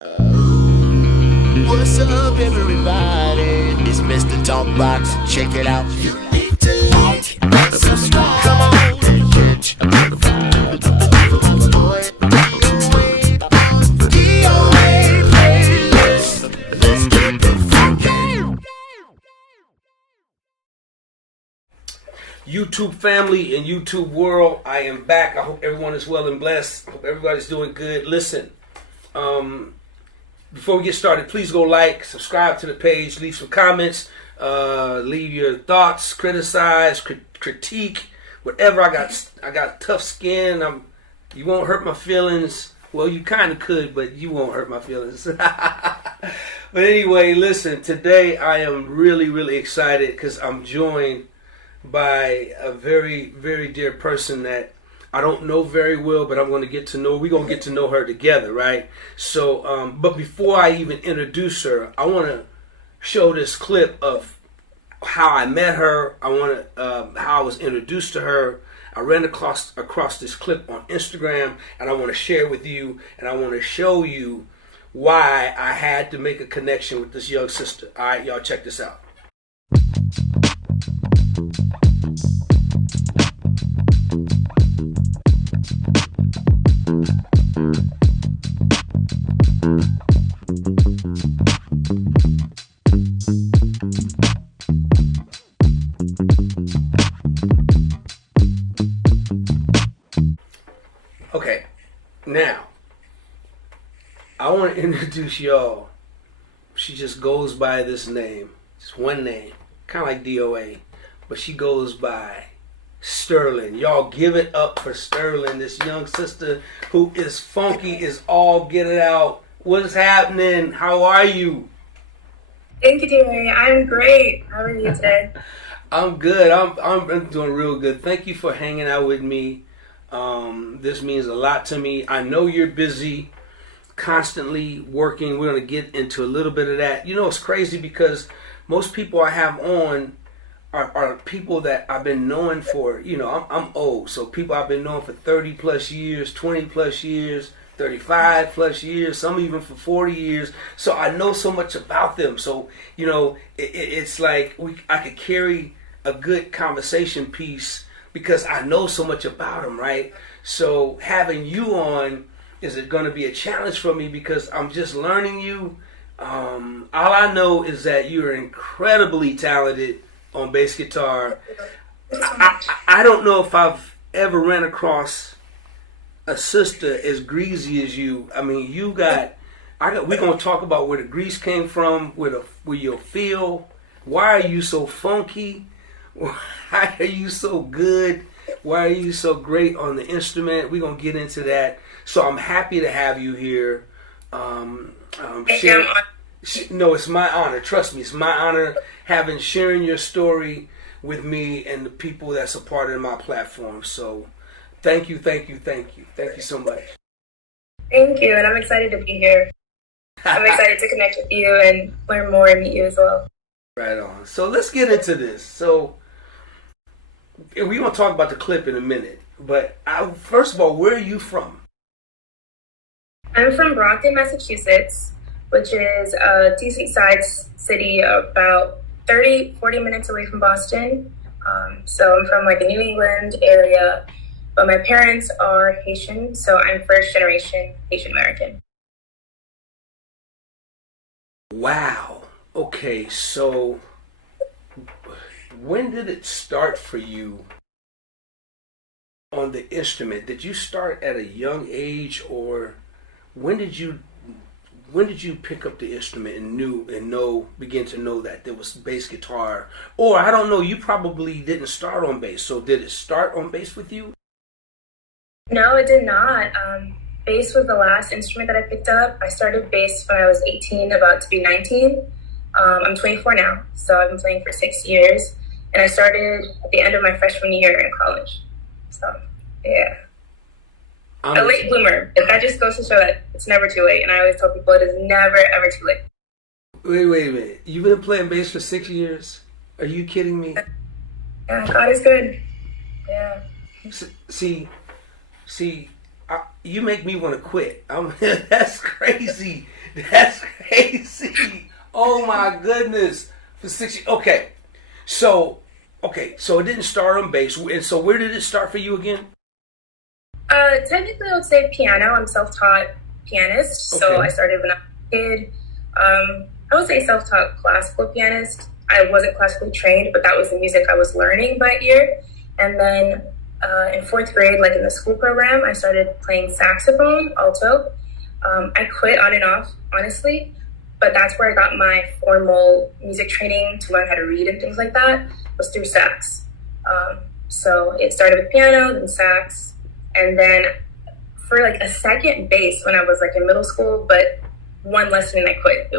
What's up, everybody? It's Mr. Talkbox. Check it out. You need to like and subscribe. Come on and catch a vibe. Boy, DOA playlist. Let's keep it funky. YouTube family and YouTube world, I am back. I hope everyone is well and blessed. Hope everybody's doing good. Listen, before we get started, please go like, subscribe to the page, leave some comments, leave your thoughts, criticize, critique, whatever. I got tough skin. You won't hurt my feelings. Well, you kind of could, but you won't hurt my feelings. But anyway, listen, today I am really, really excited because I'm joined by a very, very dear person that I don't know very well, but I'm going to get to know. We're going to get to know her together, right? So, but before I even introduce her, I want to show this clip of how I met her. I want to how I was introduced to her. I ran across this clip on Instagram, and I want to share it with you, and I want to show you why I had to make a connection with this young sister. All right, y'all, check this out. Okay, now I want to introduce y'all. She just goes by this name. It's one name, kind of like DOA, but she goes by Sterlyn. Y'all give it up for Sterlyn, this young sister who is funky, is all get it out. What's happening? How are you? Thank you, DOA. I'm great. How are you today? I'm good. I'm doing real good. Thank you for hanging out with me. This means a lot to me. I know you're busy, constantly working. We're going to get into a little bit of that. You know, it's crazy because most people I have on are people that I've been knowing for, you know, I'm old. So people I've been knowing for 30 plus years, 20 plus years, 35 plus years, some even for 40 years. So I know so much about them. So, you know, it's like I could carry a good conversation piece because I know so much about them, right? So having you on is it going to be a challenge for me because I'm just learning you. All I know is that you're incredibly talented on bass guitar. I don't know if I've ever ran across a sister as greasy as you. I mean, we're going to talk about where the grease came from, where your feel. Why are you so funky? Why are you so good? Why are you so great on the instrument? We're going to get into that. So I'm happy to have you here. No, it's my honor. Trust me, it's my honor sharing your story with me and the people that's a part of my platform. So thank you so much. Thank you, and I'm excited to be here. I'm excited to connect with you and learn more and meet you as well. Right on. So let's get into this. So we're going to talk about the clip in a minute. But first of all, where are you from? I'm from Brockton, Massachusetts, which is a decent sized city about 40 minutes away from Boston. So I'm from like a New England area, but my parents are Haitian, so I'm first generation Haitian American. Wow. Okay, so when did it start for you on the instrument? Did you start at a young age, or when did you pick up the instrument and begin to know that there was bass guitar? Or I don't know, you probably didn't start on bass. So did it start on bass with you? No, it did not. Bass was the last instrument that I picked up. I started bass when I was 18, about to be 19. I'm 24 now, so I've been playing for 6 years. And I started at the end of my freshman year in college. So, yeah. A late bloomer. That just goes to show that it's never too late. And I always tell people it is never, ever too late. Wait a minute. You've been playing bass for 6 years? Are you kidding me? Yeah, God is good. Yeah. See, You make me want to quit. That's crazy. That's crazy. Oh my goodness. For 6 years. So it didn't start on bass. And so where did it start for you again? Technically, I would say piano. I'm self-taught pianist, so Okay. I started when I was a kid. I would say self-taught classical pianist. I wasn't classically trained, but that was the music I was learning by ear. And then in fourth grade, like in the school program, I started playing saxophone, alto. I quit on and off, honestly, but that's where I got my formal music training to learn how to read and things like that, was through sax. So it started with piano, then sax, and then for like a second bass when I was like in middle school, but one lesson and I quit. It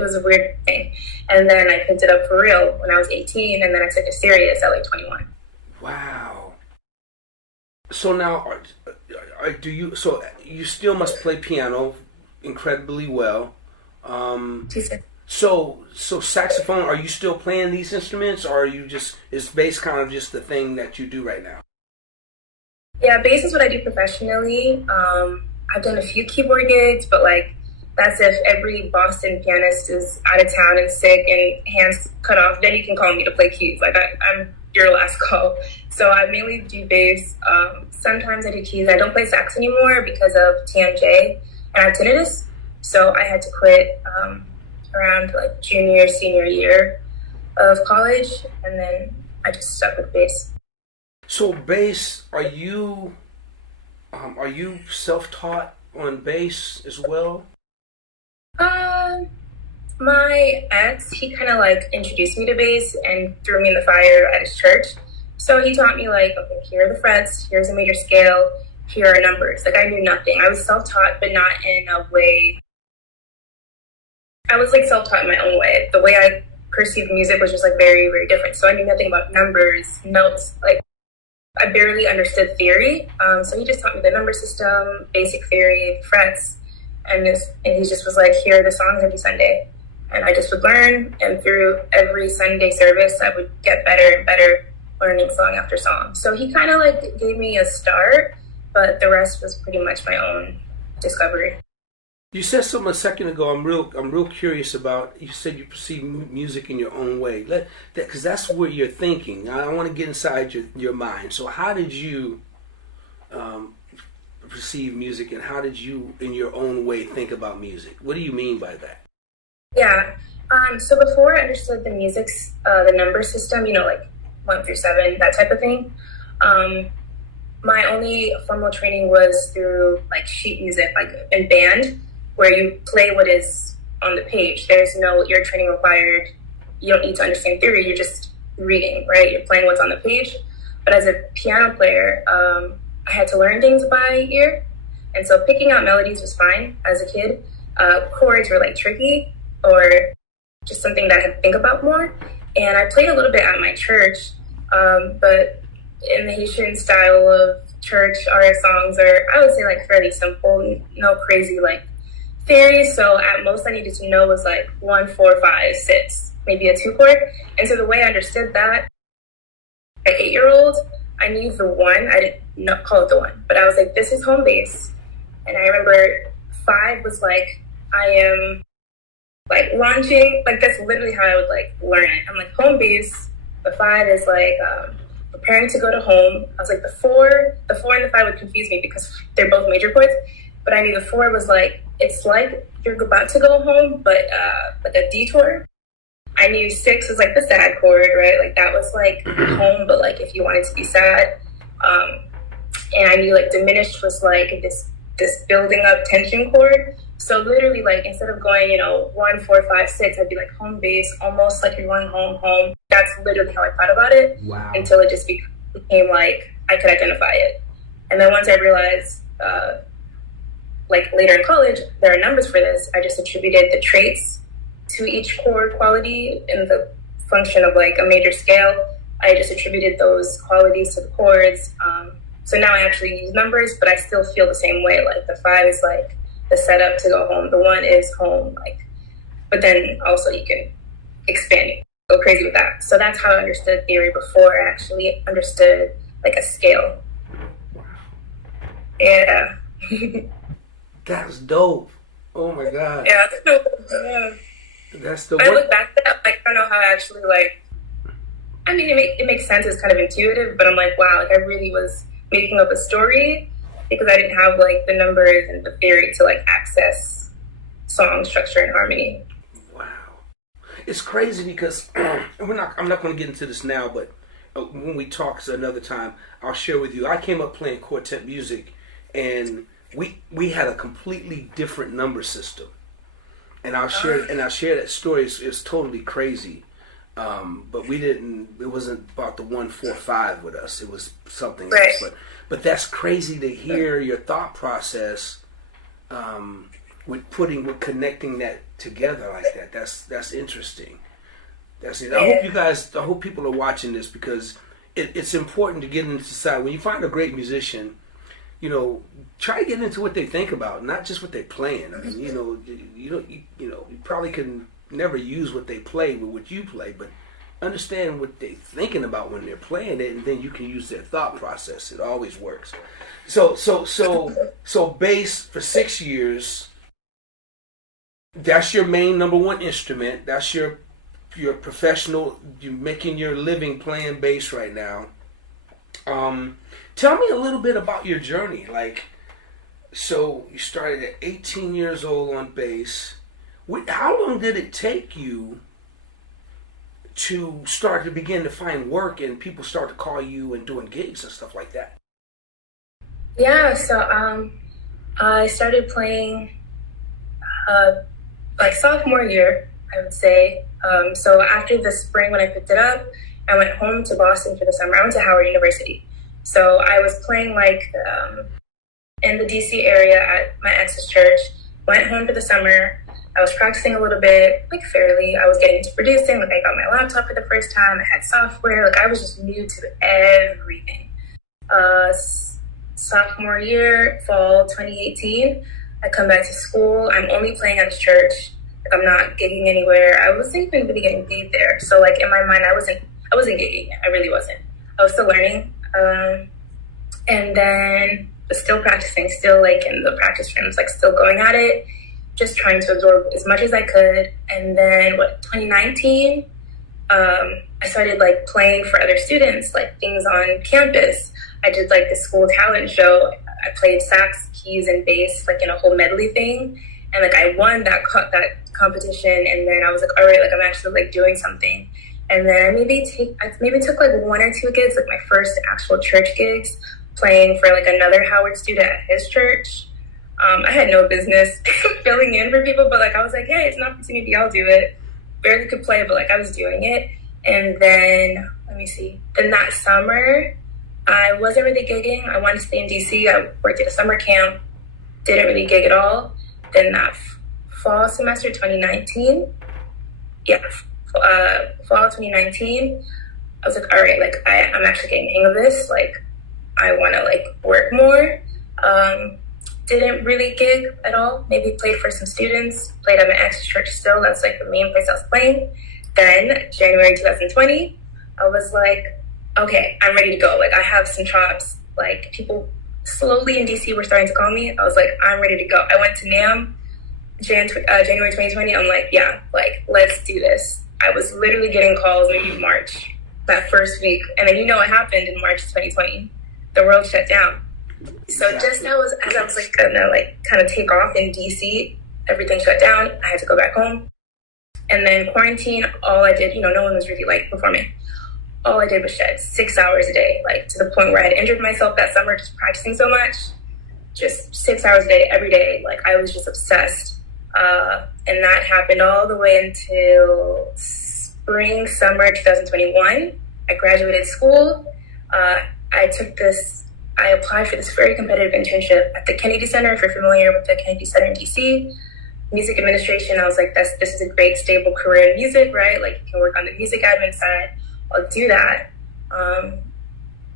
was a weird thing. And then I picked it up for real when I was 18, and then I took it serious at like 21. Wow. So now, do you? So you still must play piano incredibly well. So saxophone. Are you still playing these instruments, or are you just is bass kind of just the thing that you do right now? Yeah, bass is what I do professionally. I've done a few keyboard gigs, but like that's if every Boston pianist is out of town and sick and hands cut off, then you can call me to play keys. Like I'm your last call. So I mainly do bass. Sometimes I do keys. I don't play sax anymore because of TMJ and I have tinnitus. So I had to quit around like junior, senior year of college, and then I just stuck with bass. So bass, are you self-taught on bass as well? My ex, he kind of like introduced me to bass and threw me in the fire at his church. So he taught me like, okay, here are the frets, here's a major scale, here are numbers. Like I knew nothing. I was self-taught, but not in a way. I was like self-taught in my own way. The way I perceived music was just like very, very different. So I knew nothing about numbers, notes. Like I barely understood theory. So he just taught me the number system, basic theory, frets, and he just was like, here are the songs every Sunday. And I just would learn, and through every Sunday service, I would get better and better learning song after song. So he kind of like gave me a start, but the rest was pretty much my own discovery. You said something a second ago. I'm real curious about. You said you perceive music in your own way. Because that's what you're thinking. I want to get inside your mind. So how did you perceive music, and how did you, in your own way, think about music? What do you mean by that? Yeah. So before I understood the music's the number system, like 1 through 7, that type of thing. My only formal training was through like sheet music, like in band, where you play what is on the page. There's no ear training required. You don't need to understand theory. You're just reading, right? You're playing what's on the page. But as a piano player, I had to learn things by ear. And so picking out melodies was fine as a kid. Chords were like tricky, or just something that I had to think about more. And I played a little bit at my church, but in the Haitian style of church, our songs are, I would say, like fairly simple, no crazy like theory. So at most I needed to know was like 1, 4, 5, 6, maybe a 2 chord. And so the way I understood that at 8-year-old, I knew the 1. I didn't not call it the 1, but I was like, this is home base. And I remember 5 was like, I am like launching, like that's literally how I would like learn it. I'm like home base. The 5 is like preparing to go to home. I was like the 4 and the 5 would confuse me because they're both major chords. But I knew the 4 was like, it's like you're about to go home, but like a detour. I knew 6 was like the sad chord, right? Like that was like home, but like if you wanted to be sad. And I knew like diminished was like this building up tension chord. So literally like instead of going, 1, 4, 5, 6, I'd be like home base, almost like you're going home. That's literally how I thought about it. Wow. Until it just became like I could identify it. And then once I realized, like later in college, there are numbers for this, I just attributed the traits to each chord quality in the function of like a major scale. I just attributed those qualities to the chords. So now I actually use numbers, but I still feel the same way. Like the 5 is like the setup to go home. The 1 is home. Like, but then also you can expand it, go crazy with that. So that's how I understood theory before I actually understood like a scale. Yeah. That's dope. Oh my god. Yeah. Yeah. That's the When I what? look back at that, like, I don't know how I actually, like, I mean, it makes sense. It's kind of intuitive, but I'm like, wow, like, I really was making up a story because I didn't have, like, the numbers and the theory to, like, access song structure and harmony. Wow. It's crazy because I'm not going to get into this now, but when we talk another time, I'll share with you. I came up playing quartet music, and we had a completely different number system. And I'll share that story. It's totally crazy. But we didn't. It wasn't about the 1 4 5 with us. It was something Right. else. But that's crazy to hear your thought process with connecting that together like that. That's interesting. That's it. I hope people are watching this because it's important to get into society. When you find a great musician, try to get into what they think about, not just what they're playing. I mean, you probably can never use what they play with what you play, but understand what they're thinking about when they're playing it, and then you can use their thought process. It always works. So bass for 6 years. That's your main number one instrument. That's your professional. You're making your living playing bass right now. Tell me a little bit about your journey. Like, so you started at 18 years old on bass. How long did it take you to start to begin to find work and people start to call you and doing gigs and stuff like that? Yeah, so I started playing like sophomore year, I would say. So after the spring when I picked it up, I went home to Boston for the summer. I went to Howard University. So I was playing like in the DC area at my ex's church, went home for the summer. I was practicing a little bit, like fairly. I was getting into producing, like I got my laptop for the first time. I had software, like I was just new to everything. Sophomore year, fall 2018, I come back to school. I'm only playing at church. Like I'm not gigging anywhere. I wasn't even really getting paid there. So like in my mind, I wasn't gigging. I really wasn't. I was still learning. And then still practicing, still like in the practice rooms, like still going at it, just trying to absorb as much as I could. And then 2019, I started like playing for other students, like things on campus. I did like the school talent show. I played sax, keys, and bass, like in a whole medley thing. And like I won that competition. And then I was like, all right, like I'm actually like doing something. And then I maybe took like 1 or 2 gigs, like my first actual church gigs, playing for like another Howard student at his church. I had no business filling in for people, but like I was like, hey, it's an opportunity, I'll do it. Barely could play, but like I was doing it. And then let me see. Then that summer, I wasn't really gigging. I wanted to stay in DC. I worked at a summer camp, didn't really gig at all. Then that fall semester 2019, fall 2019, I was like, all right, like I'm actually getting the hang of this. Like I want to like work more. Didn't really gig at all. Maybe played for some students, played at my ex's church still. That's like the main place I was playing. Then January 2020, I was like, okay, I'm ready to go. Like I have some chops. Like people slowly in DC were starting to call me. I was like, I'm ready to go. I went to NAMM January 2020. I'm like, yeah, like let's do this. I was literally getting calls maybe March, that first week. And then you know what happened in March 2020? The world shut down. So just as I was like gonna like kind of take off in DC, everything shut down. I had to go back home. And then quarantine, all I did, no one was really like performing. All I did was shed 6 hours a day, like to the point where I had injured myself that summer just practicing so much. Just 6 hours a day, every day. Like I was just obsessed. And that happened all the way until summer 2021. I graduated school. I applied for this very competitive internship at the Kennedy Center, if you're familiar with the Kennedy Center in DC. Music administration, I was like, this is a great stable career in music, right? Like you can work on the music admin side. I'll do that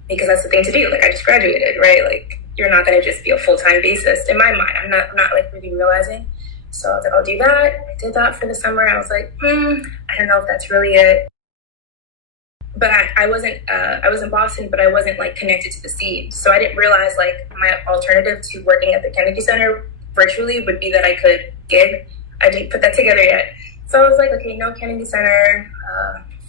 because that's the thing to do. Like I just graduated, right? Like you're not going to just be a full-time bassist. In my mind, I'm not like really realizing. So I was like, I'll do that. I did that for the summer. I was like, I don't know if that's really it. but I wasn't. I was in Boston, but I wasn't like connected to the scene, so I didn't realize like my alternative to working at the Kennedy Center virtually would be that I could gig. I didn't put that together yet, so I was like, okay, no Kennedy Center.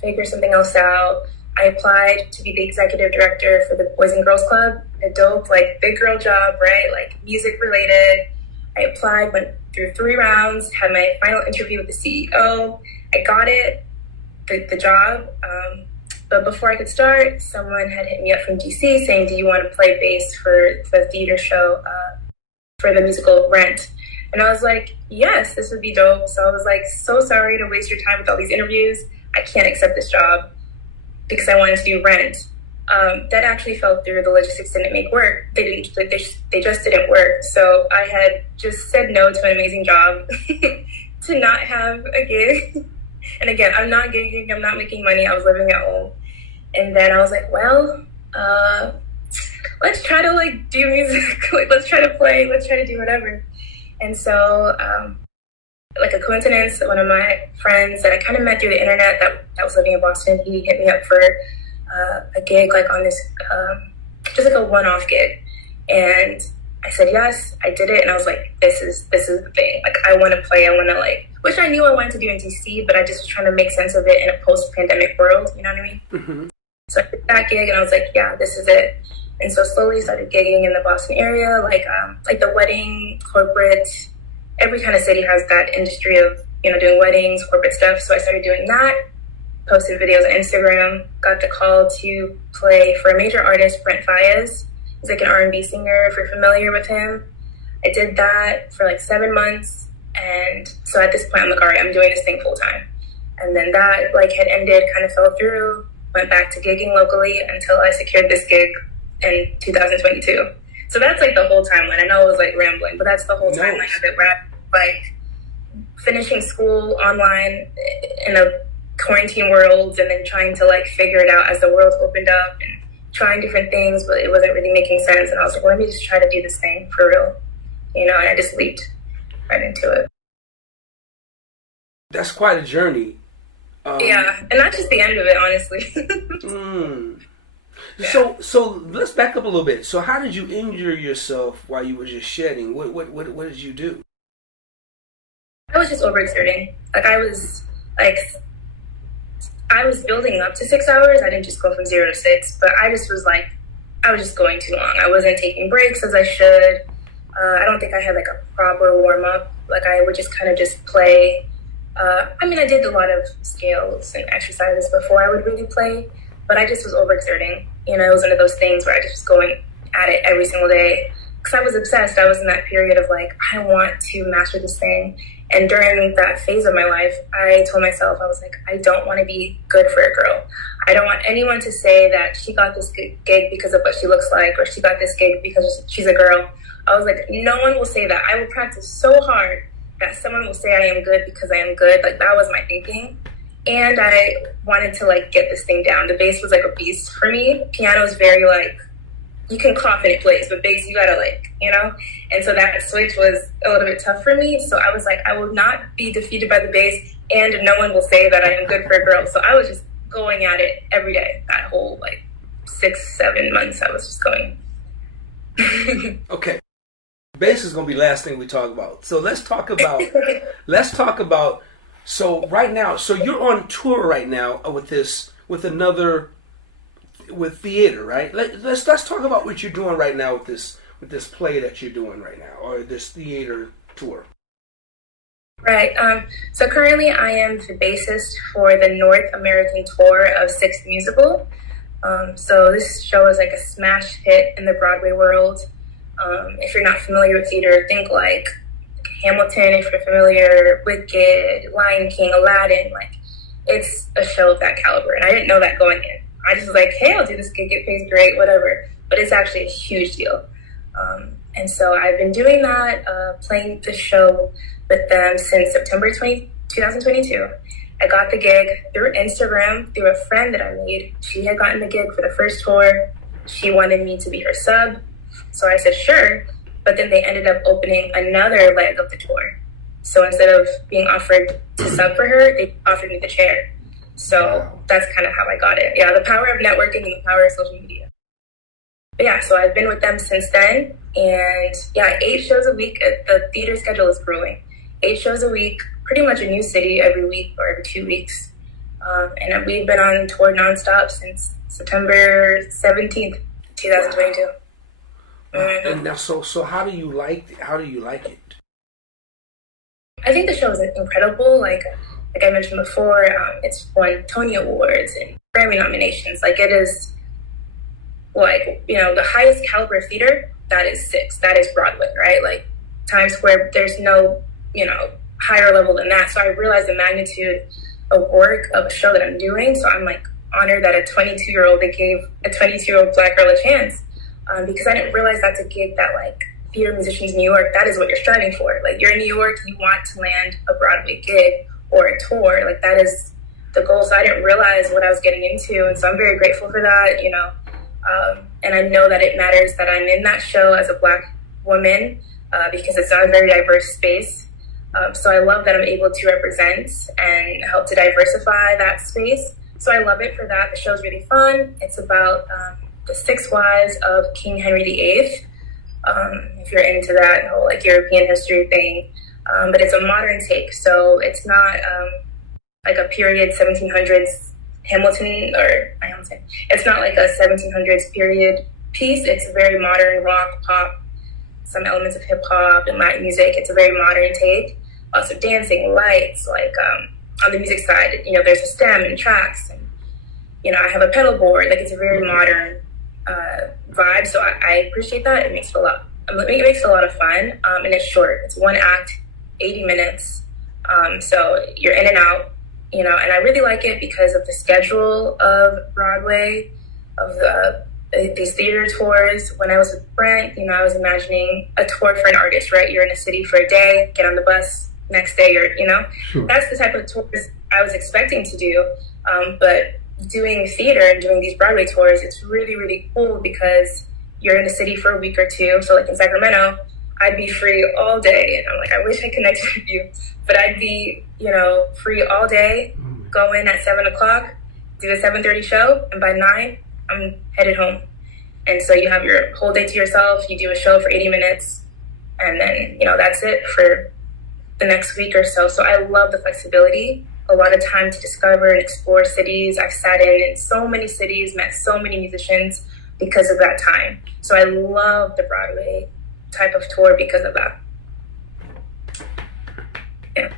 Figure something else out. I applied to be the executive director for the Boys and Girls Club. A dope, like, big girl job, right? Like, music related. I applied, went through 3 rounds, had my final interview with the CEO. I got it, the job. But before I could start, someone had hit me up from DC saying, do you want to play bass for the theater show for the musical Rent? And I was like, yes, this would be dope. So I was like, so sorry to waste your time with all these interviews. I can't accept this job because I wanted to do Rent. That actually fell through. The logistics didn't make work. They just didn't work. So I had just said no to an amazing job to not have a gig. And again, I'm not gigging. I'm not making money. I was living at home. And then I was like, well, let's try to like do music. Like, let's try to play. Let's try to do whatever. And so, like a coincidence, one of my friends that I kind of met through the internet that was living in Boston, he hit me up for a gig like on this, just like a one-off gig. And I said yes, I did it, and I was like, this is the thing. Like, I want to play, I want to like, which I knew I wanted to do in DC, but I just was trying to make sense of it in a post-pandemic world, you know what I mean? Mm-hmm. So I did that gig, and I was like, yeah, this is it. And so slowly started gigging in the Boston area, like the wedding, corporate. Every kind of city has that industry of, you know, doing weddings, corporate stuff. So I started doing that, posted videos on Instagram, got the call to play for a major artist, Brent Faiyaz. He's like an R&B singer, if you're familiar with him. I did that for like 7 months. And so at this point, I'm like, all right, I'm doing this thing full time. And then that like had ended, kind of fell through, went back to gigging locally until I secured this gig in 2022. So that's like the whole timeline. I know it was like rambling, but that's the whole timeline of it, where I'm like finishing school online in a quarantine world and then trying to like figure it out as the world opened up and trying different things, but it wasn't really making sense. And I was like, well, let me just try to do this thing for real, you know, and I just leaped right into it. That's quite a journey. Yeah, and not just the end of it, honestly. Yeah. So let's back up a little bit. So how did you injure yourself while you were just shedding? What did you do? I was just overexerting. Like I was building up to 6 hours. I didn't just go from 0 to 6, but I just was like, I was just going too long. I wasn't taking breaks as I should. I don't think I had like a proper warm up. Like I would just kind of just play. I mean, I did a lot of scales and exercises before I would really play, but I just was overexerting. You know, it was one of those things where I just was going at it every single day because I was obsessed. I was in that period of like, I want to master this thing. And during that phase of my life, I told myself, I was like, I don't want to be good for a girl. I don't want anyone to say that she got this gig because of what she looks like, or she got this gig because she's a girl. I was like, no one will say that. I will practice so hard that someone will say I am good because I am good. Like, that was my thinking. And I wanted to, like, get this thing down. The bass was, like, a beast for me. Piano is very, like, you can cough and it plays, but bass, you gotta, like, you know? And so that switch was a little bit tough for me. So I was like, I will not be defeated by the bass, and no one will say that I am good for a girl. So I was just going at it every day. That whole, like, 6-7 months, I was just going. Okay. Bass is going to be the last thing we talk about. So let's talk about, so right now, so you're on tour right now with theater, right? Let's talk about what you're doing right now with this play that you're doing right now, or this theater tour. Right. So currently I am the bassist for the North American tour of Sixth Musical. So this show is like a smash hit in the Broadway world. If you're not familiar with theater, think like Hamilton. If you're familiar, Wicked, Lion King, Aladdin, like it's a show of that caliber. And I didn't know that going in. I just was like, hey, I'll do this gig, get paid great, whatever. But it's actually a huge deal. And so I've been doing that, playing the show with them since September 2022. I got the gig through Instagram, through a friend that I made. She had gotten the gig for the first tour. She wanted me to be her sub. So I said, sure. But then they ended up opening another leg of the tour. So instead of being offered to sub for her, they offered me the chair. So that's kind of how I got it. Yeah, the power of networking and the power of social media. But yeah, so I've been with them since then. And yeah, 8 shows a week. The theater schedule is growing. 8 shows a week, pretty much a new city every week or every 2 weeks. And we've been on tour nonstop since September 17th, 2022. Mm-hmm. And now, so how do you like it? I think the show is incredible. Like I mentioned before, it's won Tony Awards and Grammy nominations. Like it is, like, you know, the highest caliber theater. That is Six. That is Broadway, right? Like Times Square. There's no, you know, higher level than that. So I realize the magnitude of work of a show that I'm doing. So I'm like honored that a 22-year-old, they gave a 22-year-old Black girl a chance, because I didn't realize that's a gig that, like, theater musicians in New York, that is what you're striving for. Like, you're in New York, you want to land a Broadway gig or a tour. Like, that is the goal. So I didn't realize what I was getting into. And so I'm very grateful for that, you know. And I know that it matters that I'm in that show as a Black woman, because it's not a very diverse space. So I love that I'm able to represent and help to diversify that space. So I love it for that. The show's really fun. It's about the 6 wives of King Henry VIII. If you're into that whole, like, European history thing. But it's a modern take. So it's not like a period 1700s Hamilton, or not Hamilton. It's not like a 1700s period piece. It's a very modern rock, pop, some elements of hip hop and Latin music. It's a very modern take. Lots of dancing, lights. Like on the music side, you know, there's a stem and tracks, and, you know, I have a pedal board. Like, it's a very modern vibe. So I appreciate that. It makes it a lot. It makes it a lot of fun. And it's short. It's 1 act, 80 minutes. So you're in and out. You know, and I really like it because of the schedule of Broadway, of these theater tours. When I was with Brent, you know, I was imagining a tour for an artist, right? You're in a city for a day, get on the bus, next day you're, you know, sure. That's the type of tours I was expecting to do. But doing theater and doing these Broadway tours, it's really, really cool because you're in a city for a week or two. So like in Sacramento, I'd be free all day. And I'm like, I wish I connected with you. But I'd be, you know, free all day, go in at 7 o'clock, do a 7:30 show, and by 9, I'm headed home. And so you have your whole day to yourself, you do a show for 80 minutes, and then, you know, that's it for the next week or so. So I love the flexibility, a lot of time to discover and explore cities. I've sat in so many cities, met so many musicians because of that time. So I love the Broadway type of tour because of that. Yeah.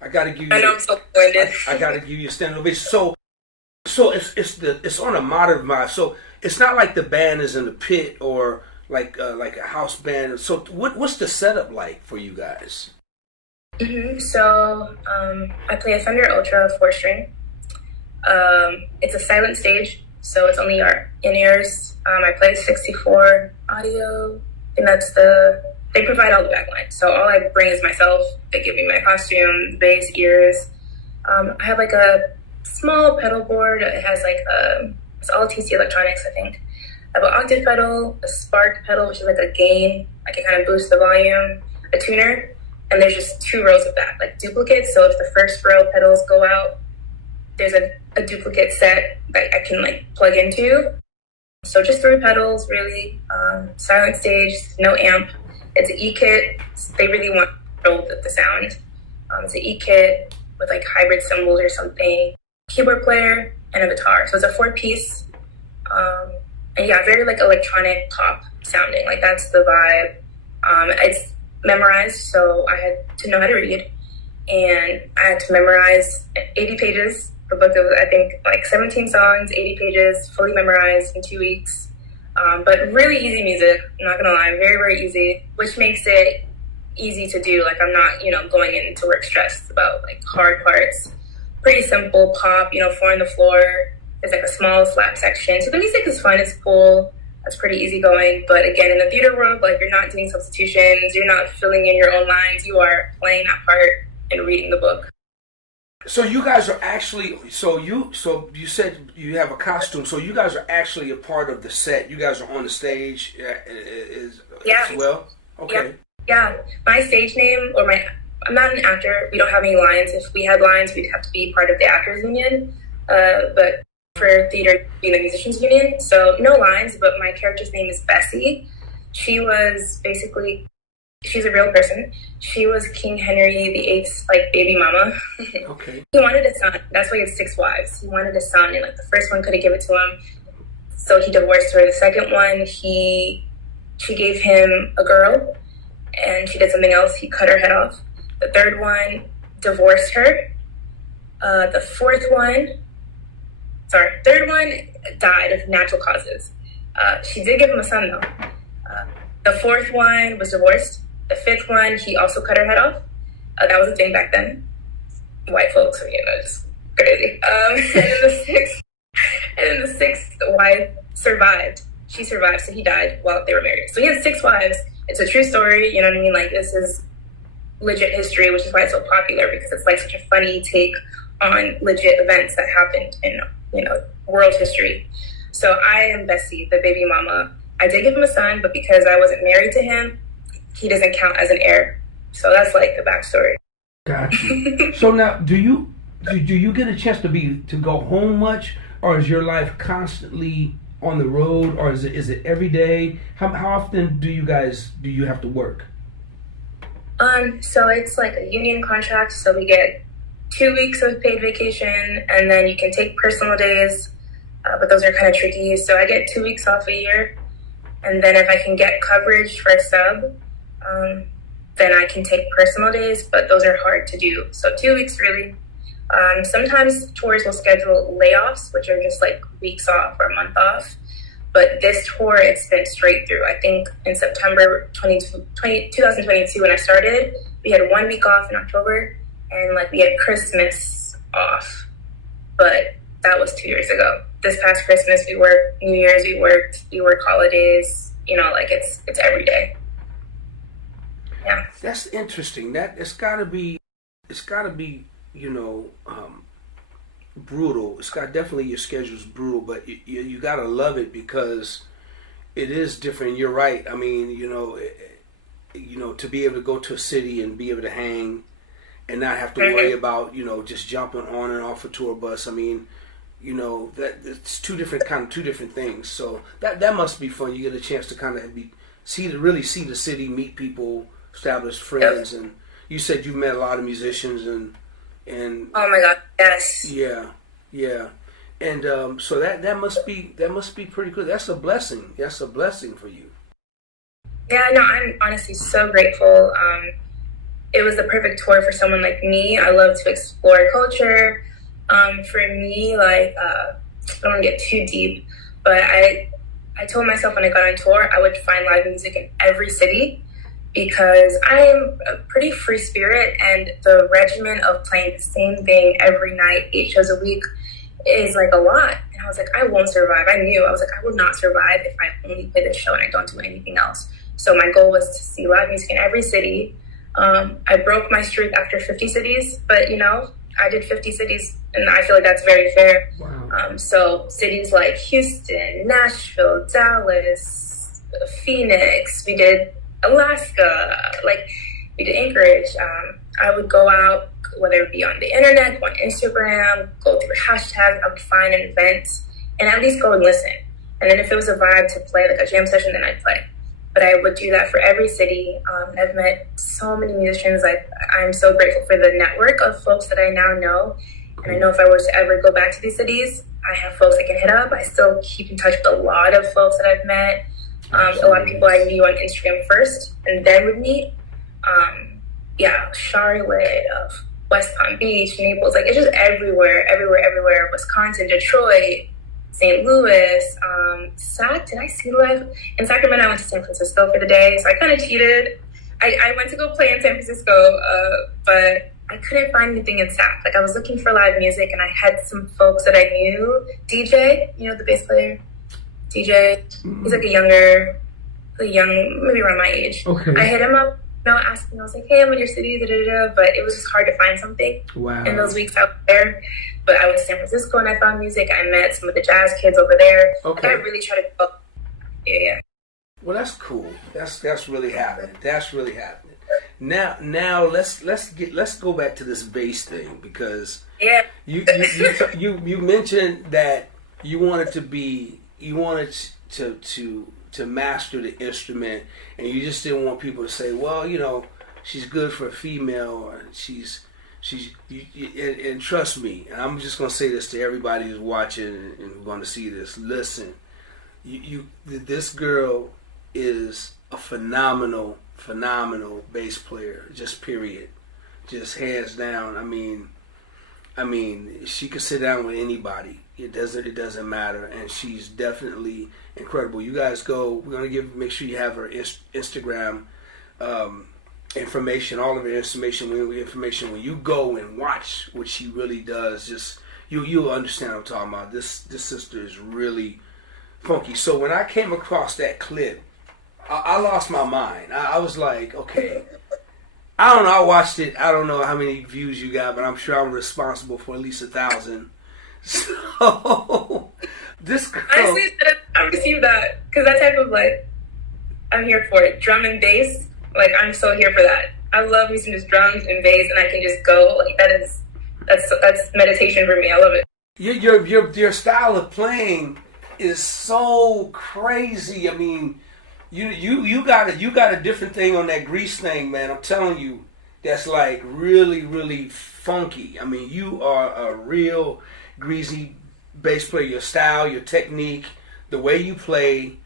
I gotta give you. I know I'm so blended. I gotta give you a standing ovation. So it's on a modern vibe. So it's not like the band is in the pit or like a house band. So what's the setup like for you guys? So I play a Fender Ultra 4-string. It's a silent stage, so it's only our in-ears. I play 64 audio, and they provide all the backline. So all I bring is myself. They give me my costume, bass, ears. I have like a small pedal board. It has like it's all TC Electronics, I think. I have an octave pedal, a spark pedal, which is like a gain. I can kind of boost the volume, a tuner, and there's just 2 rows of that, like duplicates. So if the first row pedals go out, there's a duplicate set that I can like plug into. So just 3 pedals, really. Silent stage, no amp. It's an E-kit. They really want to control the sound. It's an E-kit with like hybrid cymbals or something, keyboard player, and a guitar. So it's a 4-piece. And yeah, very like electronic pop sounding. Like that's the vibe. It's memorized, so I had to know how to read. And I had to memorize 80 pages, a book of, I think, like 17 songs, 80 pages, fully memorized in 2 weeks. But really easy music, I'm not gonna lie, very, very easy, which makes it easy to do. Like I'm not, you know, going into work stressed about like hard parts. Pretty simple pop, you know, 4 on the floor. There's like a small slap section. So the music is fun, it's cool. That's pretty easy going. But again, in the theater world, like you're not doing substitutions, you're not filling in your own lines, you are playing that part and reading the book. So you guys are actually, so you said you have a costume, so you guys are actually a part of the set. You guys are on the stage as well? Okay. Yeah. My stage name, or I'm not an actor. We don't have any lines. If we had lines, we'd have to be part of the actors union. But for theater, being a musicians union, so no lines. But my character's name is Bessie. She was basically, she's a real person. She was King Henry VIII's like baby mama. Okay. He wanted a son. That's why he had 6 wives. He wanted a son, and like the first one couldn't give it to him, so he divorced her. The second one, she gave him a girl, and she did something else. He cut her head off. The third one divorced her. The third one died of natural causes. She did give him a son though. The fourth one was divorced. The fifth one, he also cut her head off. That was a thing back then. White folks are, just crazy. And then the sixth wife survived. She survived, so he died while they were married. So he had 6 wives. It's a true story, you know what I mean? Like, this is legit history, which is why it's so popular, because it's like such a funny take on legit events that happened in, world history. So I am Bessie, the baby mama. I did give him a son, but because I wasn't married to him, he doesn't count as an heir. So that's like the backstory. Gotcha. So now, do you get a chance to go home much, or is your life constantly on the road, or is it every day? How often do you have to work? So it's like a union contract. So we get 2 weeks of paid vacation, and then you can take personal days, but those are kind of tricky. So I get 2 weeks off a year, and then if I can get coverage for a sub, then I can take personal days, but those are hard to do. So 2 weeks really. Sometimes tours will schedule layoffs, which are just like weeks off or a month off. But this tour, it's been straight through. I think in September 2022, when I started, we had 1 week off in October, and like we had Christmas off. But that was 2 years ago. This past Christmas, we worked. New Year's, we work holidays. It's every day. Yeah. That's interesting. It's gotta be, brutal. Definitely your schedule's brutal, but you gotta love it because it is different. You're right. I mean, to be able to go to a city and be able to hang and not have to worry about, just jumping on and off a tour bus. I mean, that it's two different things. So that must be fun. You get a chance to kind of really see the city, meet people, establish friends, and you said you met a lot of musicians and oh my God, yes. Yeah. And so that must be pretty cool. That's a blessing. That's a blessing for you. Yeah, no, I'm honestly so grateful. It was the perfect tour for someone like me. I love to explore culture. For me, I don't want to get too deep, but I told myself when I got on tour, I would find live music in every city, because I am a pretty free spirit, and the regimen of playing the same thing every night, 8 shows a week, is like a lot. And I was like, I won't survive. I was like, I will not survive if I only play this show and I don't do anything else. So my goal was to see live music in every city. I broke my streak after 50 cities, but I did 50 cities, and I feel like that's very fair. Wow. So cities like Houston, Nashville, Dallas, Phoenix, we did Alaska, we did Anchorage. I would go out, whether it be on the internet, on Instagram, go through hashtags, I would find an event and at least go and listen. And then if it was a vibe to play, like a jam session, then I'd play. But I would do that for every city. I've met so many musicians. I'm so grateful for the network of folks that I now know. And I know if I were to ever go back to these cities, I have folks I can hit up. I still keep in touch with a lot of folks that I've met. A lot of people I knew on Instagram first and then would meet. Charlotte, West Palm Beach, Naples, it's just everywhere. Wisconsin, Detroit, St. Louis, did I see live? In Sacramento, I went to San Francisco for the day, so I kind of cheated. I went to go play in San Francisco, but I couldn't find anything in Sac. I was looking for live music, and I had some folks that I knew. DJ, the bass player. DJ, he's like a young, maybe around my age. Okay. I hit him up, asking, I was like, hey, I'm in your city, but it was just hard to find something. Wow. In those weeks out there. But I went to San Francisco and I found music. I met some of the jazz kids over there. Okay. I really try to go. Yeah. Well, that's cool. That's really happening. That's really happening. Now let's go back to this bass thing, because Yeah. you mentioned that you wanted to master the instrument, and you just didn't want people to say, well, she's good for a female, or and trust me, and I'm just gonna say this to everybody who's watching and going to see this. Listen, this girl is a phenomenal bass player, just period, just hands down. I mean, she could sit down with anybody. It doesn't matter, and she's definitely incredible. You guys go. We're gonna make sure you have her Instagram information, all of her information. When you go and watch what she really does, just you'll understand what I'm talking about. This sister is really funky. So when I came across that clip, I lost my mind. I was like, okay. I don't know. I watched it. I don't know how many views you got, but I'm sure I'm responsible for at least 1,000. So this girl. Honestly, I received that because that type of I'm here for it. Drum and bass. I'm so here for that. I love me some just drums and bass, and I can just go. That's meditation for me. I love it. Your style of playing is so crazy. I mean, you got a different thing on that grease thing, man. I'm telling you, that's really, really funky. I mean, you are a real greasy bass player. Your style, your technique, the way you play,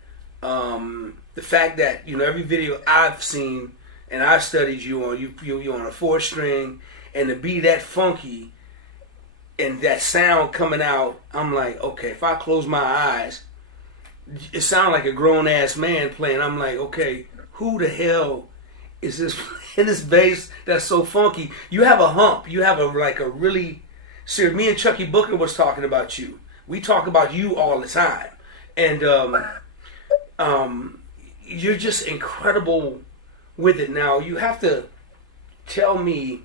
the fact that every video I've seen and I've studied you on, you on a 4-string, and to be that funky and that sound coming out, I'm like, okay, if I close my eyes, it sounds like a grown-ass man playing. I'm like, okay, who the hell is this playing this bass that's so funky? You have a hump. You have a really serious. Me and Chucky Booker was talking about you. We talk about you all the time. And you're just incredible with it. Now, you have to tell me,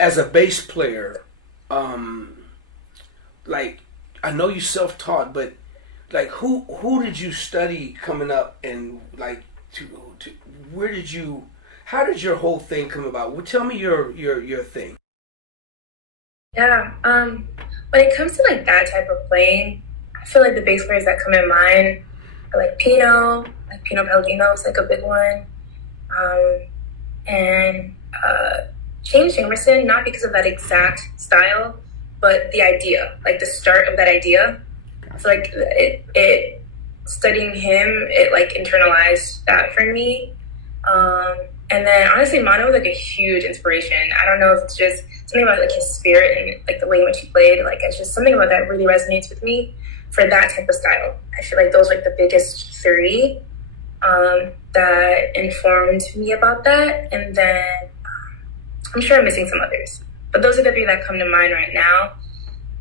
as a bass player, I know you self-taught, but who did you study coming up, and how did your whole thing come about? Well, tell me your thing. Yeah. When it comes to that type of playing, I feel like the bass players that come in mind are Pino. Pino Palladino is a big one. And James Jamerson, not because of that exact style, but the idea, the start of that idea. So it studying him, it internalized that for me. And then honestly, Mono was a huge inspiration. I don't know if it's just something about his spirit and the way in which he played. It's just something about that really resonates with me for that type of style. I feel like those were the biggest 3 that informed me about that. And then I'm sure I'm missing some others, but those are the 3 that come to mind right now.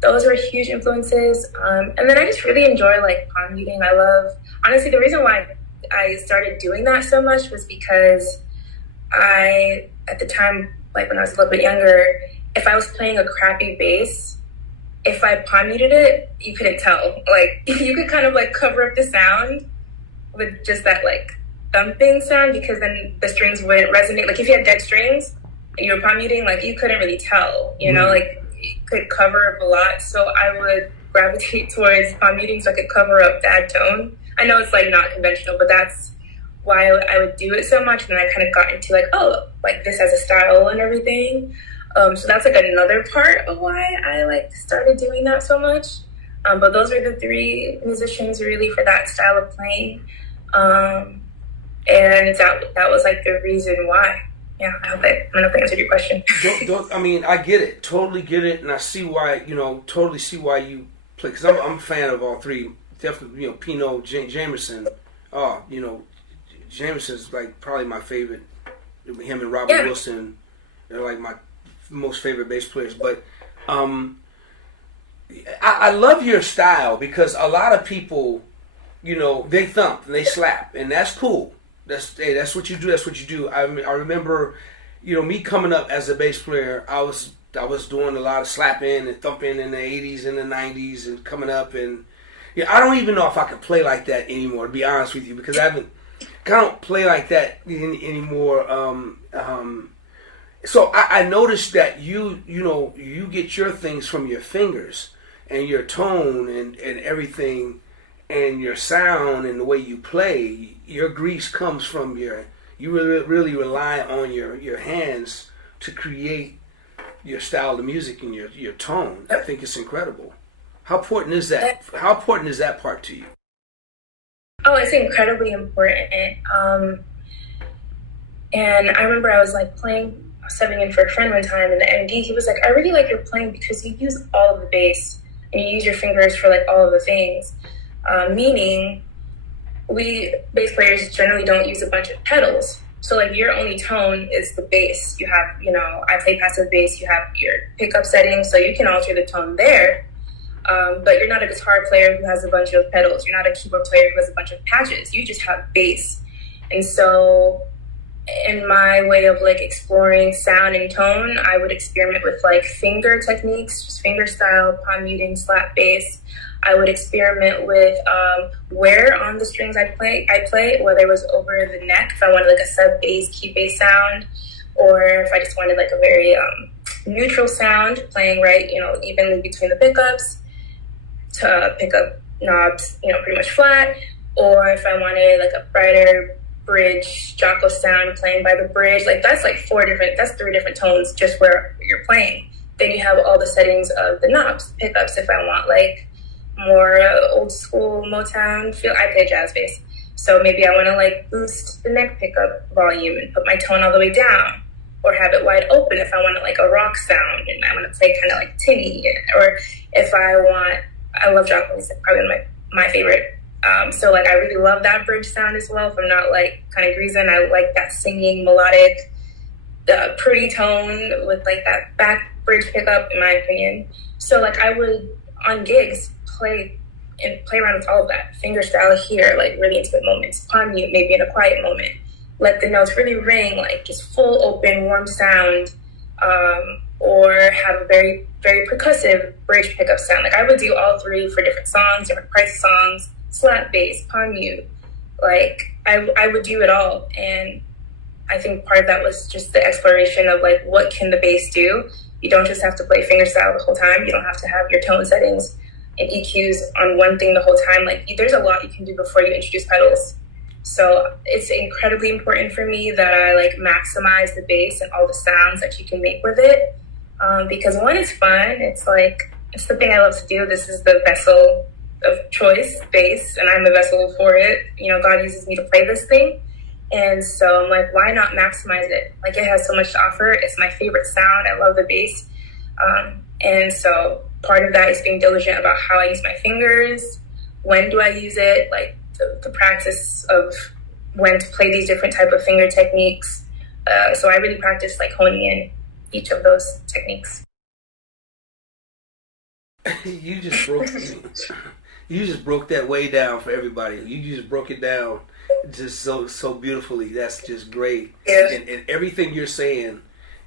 Those were huge influences. And then I just really enjoy palm muting. Honestly, the reason why I started doing that so much was because at the time, when I was a little bit younger, if I was playing a crappy bass, if I palm muted it, you couldn't tell. You could kind of cover up the sound with just that thumping sound, because then the strings wouldn't resonate. If you had dead strings and you were palm muting, you couldn't really tell, you know, it could cover up a lot. So I would gravitate towards palm muting so I could cover up that tone. I know it's not conventional, but that's why I would do it so much. And then I kind of got into this as a style and everything. So that's another part of why I started doing that so much. But those are the 3 musicians really for that style of playing. And that was the reason why. Yeah, I don't know if I answered your question. I mean, I get it, totally get it, and I see why. Totally see why you play. Because I'm a fan of all 3. Definitely, Pino, Jamerson. Jamerson's probably my favorite. Him and Robert Wilson, they're my most favorite bass players. But I love your style, because a lot of people, they thump and they slap, and that's cool. That's what you do. That's what you do. I remember, me coming up as a bass player. I was doing a lot of slapping and thumping in the 80s and the 90s, and coming up, and I don't even know if I could play like that anymore, to be honest with you, because don't play like that anymore. So I noticed that you get your things from your fingers and your tone and everything and your sound and the way you play. Your grease comes from you really rely on your hands to create your style of music and your tone. I think it's incredible. How important is that? How important is that part to you? Oh, it's incredibly important. And I remember I was like subbing in for a friend one time, and the MD, he was like, I really like your playing because you use all of the bass and you use your fingers for like all of the things. Meaning, we bass players generally don't use a bunch of pedals. So like your only tone is the bass. You have, I play passive bass, you have your pickup settings, so you can alter the tone there. But you're not a guitar player who has a bunch of pedals. You're not a keyboard player who has a bunch of patches. You just have bass. And so in my way of like exploring sound and tone, I would experiment with like finger techniques, just finger style, palm muting, slap bass. I would experiment with where on the strings I play, whether it was over the neck, if I wanted like a sub bass, key bass sound, or if I just wanted like a very neutral sound, playing right, evenly between the pickups to pick up knobs, pretty much flat, or if I wanted like a brighter bridge, Jocko sound playing by the bridge, like that's three different tones just where you're playing. Then you have all the settings of the knobs, pickups, if I want like more old school Motown feel. I play jazz bass, so maybe I want to like boost the neck pickup volume and put my tone all the way down, or have it wide open if I want like a rock sound and I want to play kind of like tinny, or if I love Jocko, he's probably one of my favorite. So like I really love that bridge sound as well. If I'm not like kind of greasing, I like that singing melodic, pretty tone with like that back bridge pickup, in my opinion. So like I would on gigs play around with all of that. Finger style here, like really intimate moments. Palm mute, maybe in a quiet moment. Let the notes really ring, like just full open, warm sound. Or have a very, very percussive bridge pickup sound. Like I would do all three for different songs, different price songs, slap bass, palm mute. Like I would do it all. And I think part of that was just the exploration of like, what can the bass do? You don't just have to play fingerstyle the whole time. You don't have to have your tone settings and EQs on one thing the whole time. Like there's a lot you can do before you introduce pedals. So it's incredibly important for me that I like maximize the bass and all the sounds that you can make with it. Because one, it's fun. It's the thing I love to do. This is the vessel of choice, bass, and I'm the vessel for it. God uses me to play this thing. And so I'm like, why not maximize it? Like it has so much to offer. It's my favorite sound. I love the bass. And so part of that is being diligent about how I use my fingers. When do I use it? Like the practice of when to play these different type of finger techniques. So I really practice like honing in each of those techniques. You just broke that way down for everybody. You just broke it down just so beautifully. That's just great. Yeah. And everything you're saying,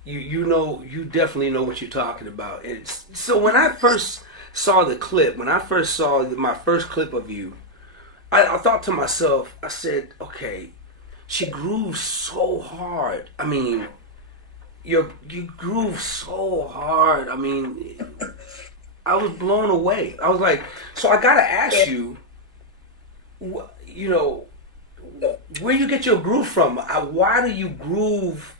you definitely know what you're talking about. And so when I first saw the clip, my first clip of you, I thought to myself, I said, okay, she grooves so hard. I mean, you groove so hard. I mean, I was blown away. I was like, so I gotta ask you, where you get your groove from? Why do you groove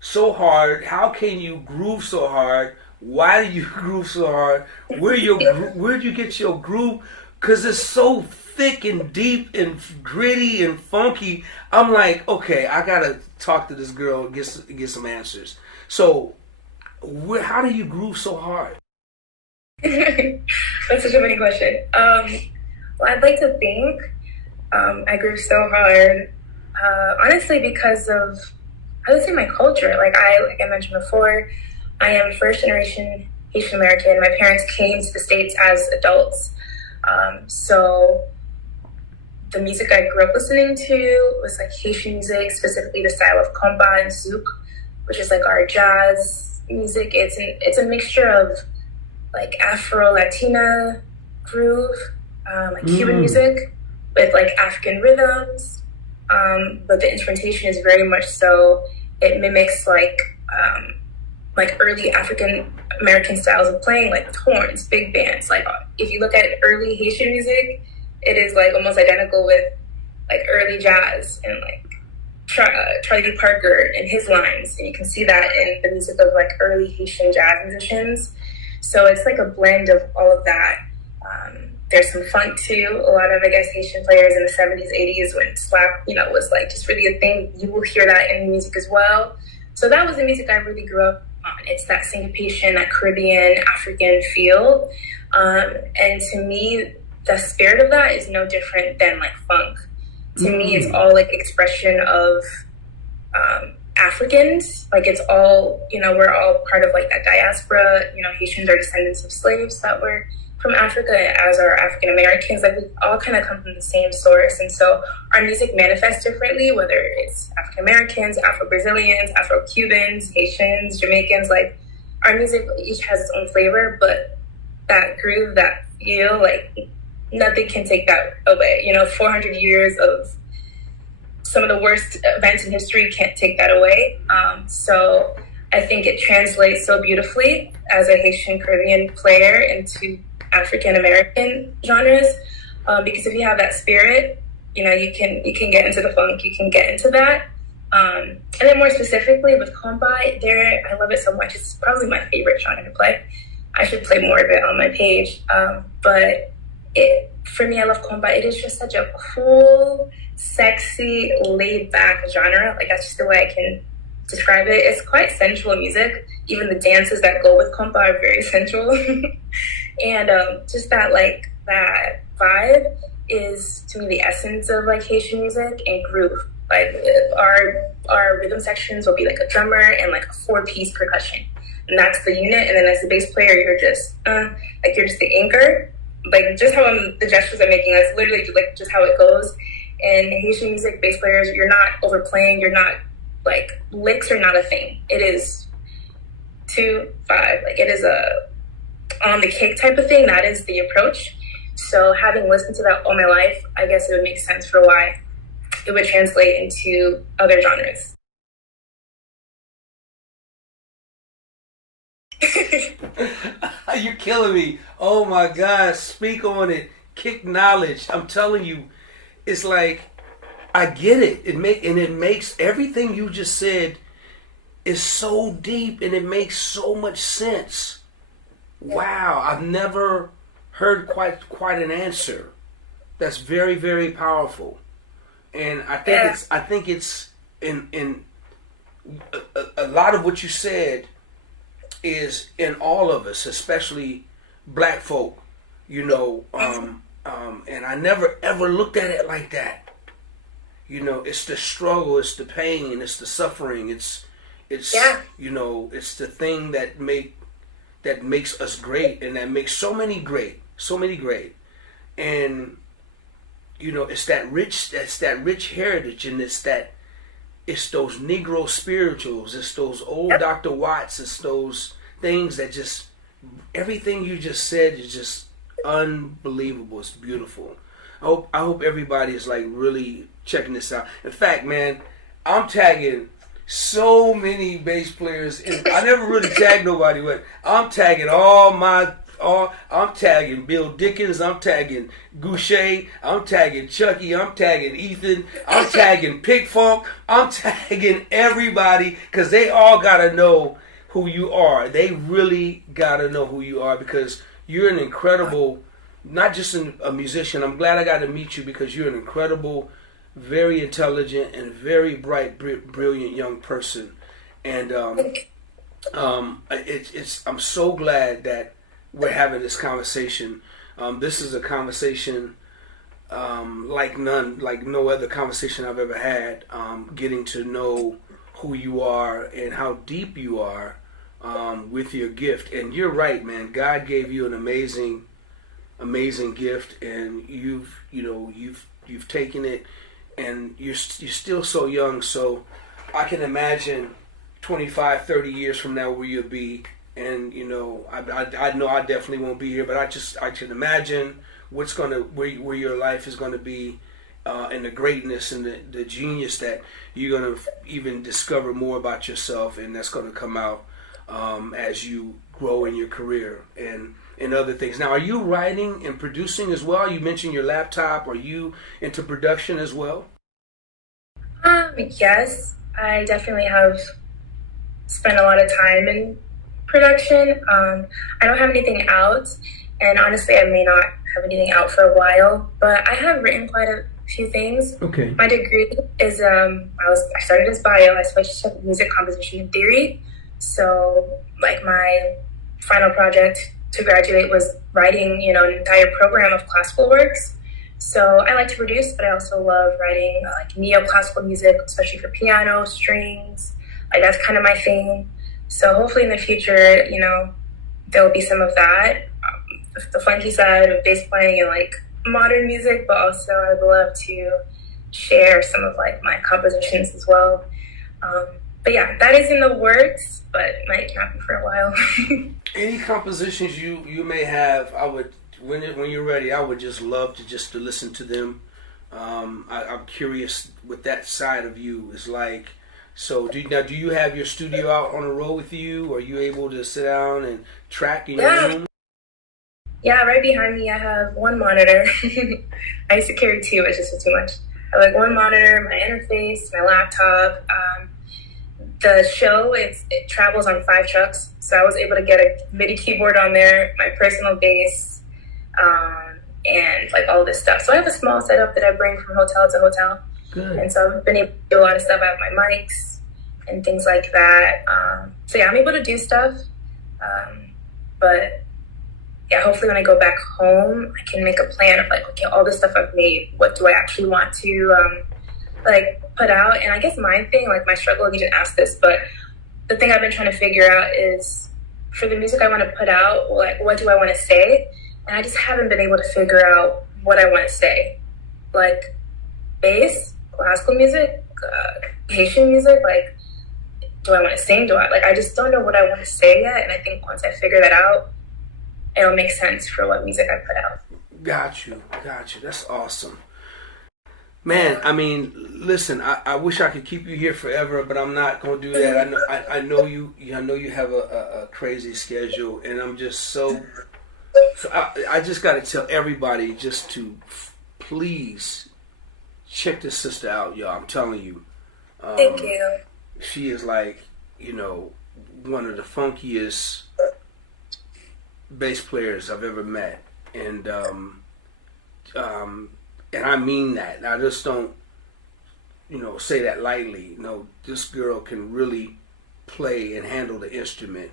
so hard? How can you groove so hard? Why do you groove so hard? Where do you get your groove? Because it's so thick and deep and gritty and funky. I'm like, okay, I gotta talk to this girl and get some answers. So, how do you groove so hard? That's such a funny question. Well, I'd like to think I groove so hard, honestly, because of, I would say, my culture. Like I mentioned before, I am first generation Haitian American. My parents came to the States as adults. So the music I grew up listening to was like Haitian music, specifically the style of compa and zouk, which is like our jazz music. It's a mixture of like Afro-Latina groove, like Cuban music with like African rhythms. but the instrumentation is very much so, it mimics like early African American styles of playing, like with horns, big bands. Like if you look at early Haitian music, it is like almost identical with like early jazz and like Charlie Parker and his lines, and you can see that in the music of like early Haitian jazz musicians. So it's like a blend of all of that. There's some funk too. A lot of, I guess, Haitian players in the 70s, 80s, when slap, was like just really a thing, you will hear that in music as well. So that was the music I really grew up on. It's that syncopation, that Caribbean, African feel. And to me, the spirit of that is no different than like funk. To me, it's all like expression of Africans. Like it's all, we're all part of like that diaspora. Haitians are descendants of slaves that were from Africa, as are African Americans. Like we all kind of come from the same source. And so our music manifests differently, whether it's African Americans, Afro-Brazilians, Afro-Cubans, Haitians, Jamaicans. Like our music each has its own flavor, but that groove, that feel, like nothing can take that away. 400 years of some of the worst events in history can't take that away. So I think it translates so beautifully as a Haitian Caribbean player into African American genres, because if you have that spirit, you can get into the funk, you can get into that. And then more specifically with compa, I love it so much. It's probably my favorite genre to play. I should play more of it on my page. But for me, I love compa. It is just such a cool, sexy, laid back genre. Like that's just the way I can describe it. It's quite sensual music. Even the dances that go with compa are very sensual. And just that vibe is to me the essence of like Haitian music and groove. Like our rhythm sections will be like a drummer and like a 4-piece percussion, and that's the unit. And then as the bass player, you're just the anchor. Like just how the gestures I'm making, that's literally like just how it goes. And Haitian music, bass players, you're not overplaying. You're not like licks are not a thing. It is 2-5. Like it is a on the kick type of thing. That is the approach. So having listened to that all my life, I guess it would make sense for why it would translate into other genres. You're killing me. Oh my God, speak on it. Kick knowledge. I'm telling you, it's like I get it. It makes everything you just said is so deep, and it makes so much sense. Wow, I've never heard quite an answer. That's very, very powerful, and I think it's in a lot of what you said is in all of us, especially black folk. And I never ever looked at it like that. It's the struggle, it's the pain, it's the suffering, it's it's the thing that makes us great, and that makes so many great. And it's that rich heritage, and it's those Negro spirituals, it's those old Dr. Watts, it's those things that just, everything you just said is just unbelievable. It's beautiful. I hope everybody is like really checking this out. In fact, man, I'm tagging so many bass players. I never really tagged nobody, but I'm tagging I'm tagging Bill Dickens, I'm tagging Goucher, I'm tagging Chucky, I'm tagging Ethan, I'm tagging Pig Funk, I'm tagging everybody, because they all gotta know who you are. They really gotta know who you are, because you're an incredible, not just a musician. I'm glad I got to meet you, because you're an incredible, very intelligent, and very bright, brilliant young person. And I'm so glad that we're having this conversation. This is a conversation like no other conversation I've ever had. Getting to know who you are and how deep you are with your gift. And you're right, man. God gave you an amazing gift, and you've taken it, and you're still so young. So I can imagine 25, 30 years from now where you'll be. And I know I definitely won't be here, but I can imagine where your life is gonna be, and the greatness and the genius that you're going to even discover more about yourself, and that's going to come out as you grow in your career and other things. Now, are you writing and producing as well? You mentioned your laptop. Are you into production as well? Yes, I definitely have spent a lot of time in production. I don't have anything out, and honestly, I may not have anything out for a while, but I have written quite a few things. Okay. My degree is I started as bio. I switched to music composition and theory. So like my final project to graduate was writing, an entire program of classical works. So I like to produce, but I also love writing like neoclassical music, especially for piano, strings. Like that's kind of my thing. So hopefully in the future, there will be some of that, the funky side of bass playing and like modern music, but also I'd love to share some of like my compositions as well. But yeah, that is in the works, but might happen for a while. Any compositions you may have, I would when you're ready, I would just love to listen to them. I'm curious what that side of you is like. So do you have your studio out on the road with you? Are you able to sit down and track in your room? Yeah, right behind me I have one monitor. I used to carry two, it's just too much. I have like one monitor, my interface, my laptop. The show, it travels on 5 trucks, so I was able to get a MIDI keyboard on there, my personal bass, and like all this stuff. So I have a small setup that I bring from hotel to hotel. Good. And so I've been able to do a lot of stuff. I have my mics and things like that. So yeah, I'm able to do stuff. But yeah, hopefully when I go back home, I can make a plan of like, okay, all this stuff I've made, what do I actually want to like put out? And I guess my thing, like my struggle, you didn't ask this, but the thing I've been trying to figure out is for the music I want to put out, like what do I want to say? And I just haven't been able to figure out what I want to say. Like bass, classical music, Haitian music, like do I want to sing? I just don't know what I want to say yet. And I think once I figure that out, it'll make sense for what music I put out. Got you. That's awesome. Man, I mean, listen, I wish I could keep you here forever, but I'm not going to do that. I know you have a crazy schedule, and I'm just so I just got to tell everybody just to please check this sister out, y'all. I'm telling you. Thank you. She is like, one of the funkiest bass players I've ever met, and I mean that. I just don't, say that lightly. No, this girl can really play and handle the instrument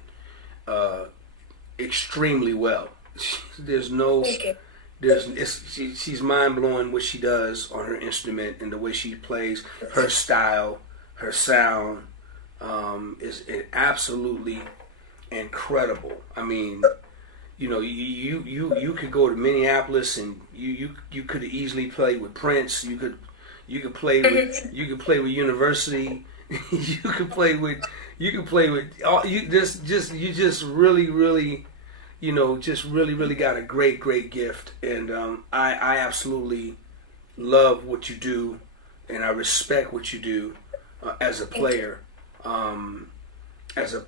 extremely well. She's mind blowing what she does on her instrument and the way she plays. Her style, her sound is absolutely incredible. I mean, you could go to Minneapolis and you could easily play with Prince. You could play with University. you could play with all you just really really got a great gift, and I absolutely love what you do, and I respect what you do as a player. As a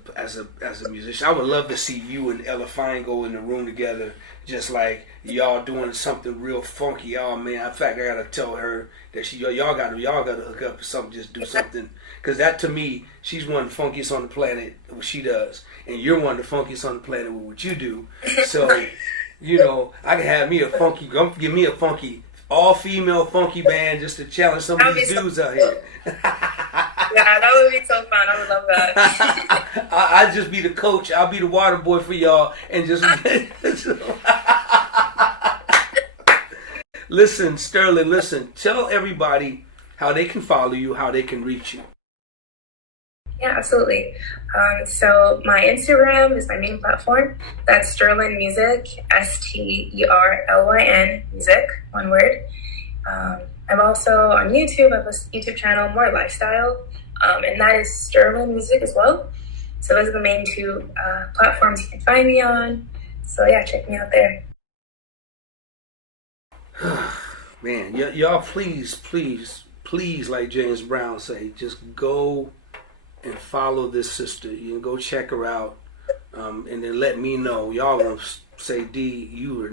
musician, I would love to see you and Ella Fine go in the room together, just like y'all doing something real funky. Oh man! In fact, I gotta tell her that y'all gotta hook up or something. Just do something, because that to me, she's one of the funkiest on the planet. What she does, and you're one of the funkiest on the planet with what you do. So, I can have me a funky. Give me a funky, all-female funky band just to challenge some of these dudes out here. Yeah, that would be so fun. I would love that. I'd just be the coach. I'll be the water boy for y'all, and just listen, Sterlyn. Listen, tell everybody how they can follow you, how they can reach you. Yeah, absolutely. So my Instagram is my main platform. That's Sterlyn Music, STERLYN Music, one word. I'm also on YouTube. I have a YouTube channel, more lifestyle, and that is Sterlyn Music as well. So those are the main 2 platforms you can find me on. So yeah, check me out there. Man, y'all please, like James Brown say, just go and follow this sister. You can go check her out, and then let me know. Y'all gonna say, D, you were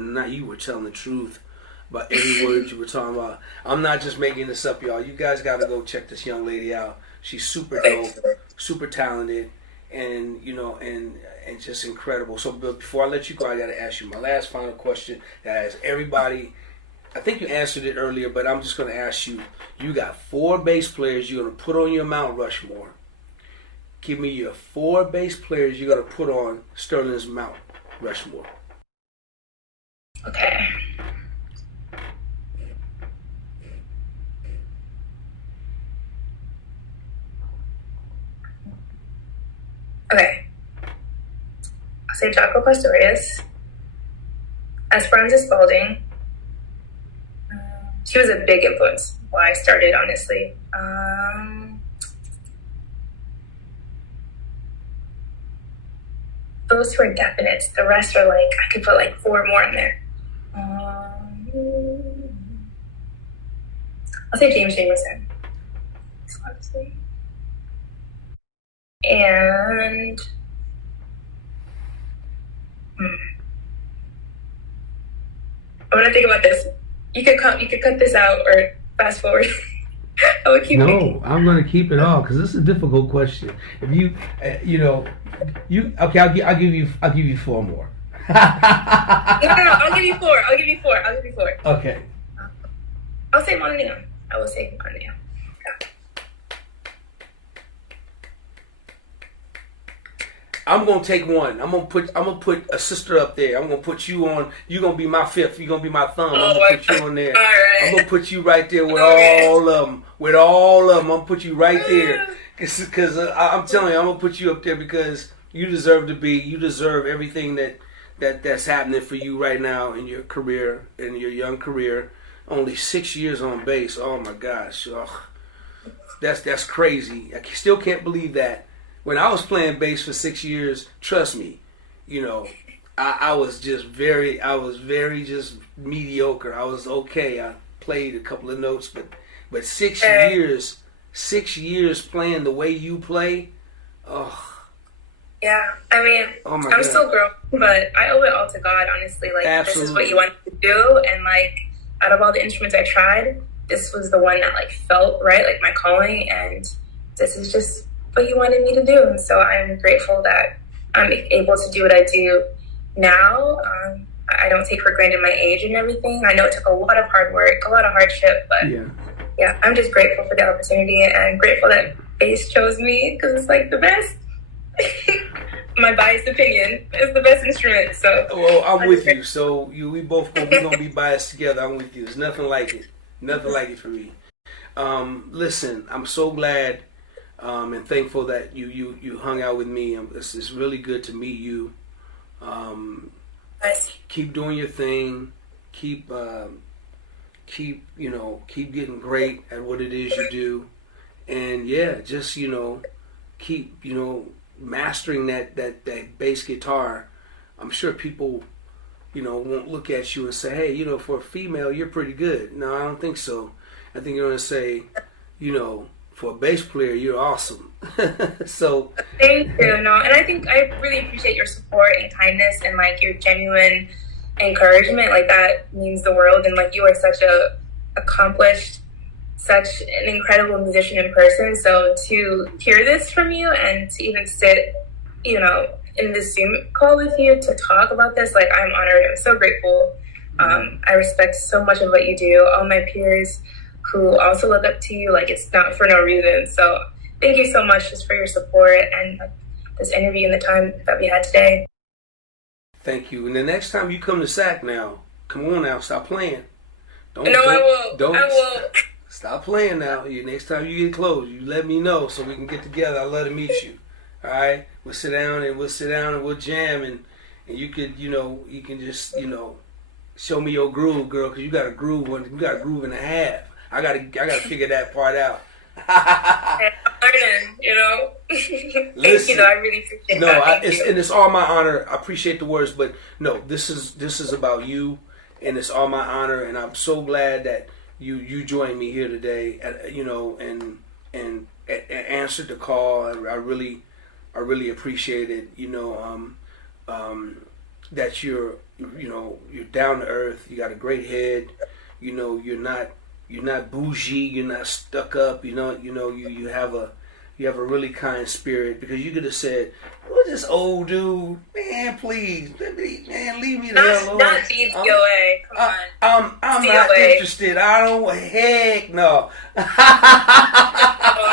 telling the truth about every word you were talking about. I'm not just making this up, y'all. You guys got to go check this young lady out. She's super dope, super talented, and and just incredible. So, but before I let you go, I got to ask you my last final question that has everybody. I think you answered it earlier, but I'm just going to ask you. You got 4 bass players you're going to put on your Mount Rushmore. Give me your 4 bass players you're going to put on Sterlyn's Mount Rushmore. Okay. Okay. I'll say Jaco Pastorius. Esperanza Spalding. She was a big influence why I started, honestly. Those 2 are definites. The rest are like, I could put like 4 more in there. I'll say James Jamerson. Honestly. And I'm gonna think about this. You could cut this out or fast forward. I would keep. No, I'm gonna keep it all because this is a difficult question. If you, okay, I'll give you 4 more. No. I'll give you 4. Okay. I'll say Montano. I will say Montano. Yeah. I'm gonna take one. I'm gonna put a sister up there. I'm gonna put you on. You're gonna be my 5th. You're gonna be my thumb. I'm gonna put you on there. All right. I'm gonna put you right there with all of them. With all of them, I'm gonna put you right there. Because I'm telling you, I'm gonna put you up there because you deserve to be. You deserve everything that's happening for you right now in your career, in your young career. Only 6 years on bass. Oh my gosh, that's crazy. I still can't believe that. When I was playing bass for 6 years, trust me, I was very just mediocre. I was okay. I played a couple of notes, but 6 years playing the way you play, Yeah, I mean, I'm God. still growing, but I owe it all to God, honestly. Like, Absolutely. This is what you wanted to do, and like, out of all the instruments I tried, this was the one that like felt right, like my calling, and this is just what you wanted me to do. And so I'm grateful that I'm able to do what I do now. I don't take for granted my age and everything. I know it took a lot of hard work, a lot of hardship, but yeah, I'm just grateful for the opportunity and grateful that bass chose me because it's like the best. My biased opinion is the best instrument. So well, I'm with you. So we both gonna be biased together. I'm with you. There's nothing like it for me. Listen, I'm so glad and thankful that you hung out with me. It's really good to meet you. Keep doing your thing. Keep getting great at what it is you do. And yeah, just keep mastering that bass guitar. I'm sure people won't look at you and say, hey, for a female you're pretty good. No, I don't think so. I think you're gonna say, for a bass player you're awesome. So thank you. And I think I really appreciate your support and kindness and like your genuine encouragement. Like that means the world. And like you are such a accomplished, such an incredible musician in person. So to hear this from you and to even sit, in this Zoom call with you to talk about this, like I'm honored. I'm so grateful. I respect so much of what you do. All my peers who also look up to you, like it's not for no reason. So thank you so much just for your support and this interview and the time that we had today. Thank you. And the next time you come to SAC now, come on now, stop playing. I will. Stop playing now. Next time you get close, you let me know so we can get together. I'd love to meet you. All right? We'll sit down and we'll jam and you could, you can just, show me your groove, girl, because you got a groove and a half. I gotta figure that part out. I'm learning, Listen, Thank you, I really appreciate that. And it's all my honor. I appreciate the words, but no, this is about you, and it's all my honor, and I'm so glad that you joined me here today, and answered the call. I really appreciate it. That you're down to earth. You got a great head. You're not bougie. You're not stuck up. You have a really kind spirit, because you could have said, "What's this old dude? Man, please, man, leave me the hell alone." Not the DOA. Come on. I'm not interested. I don't. Heck no. Oh,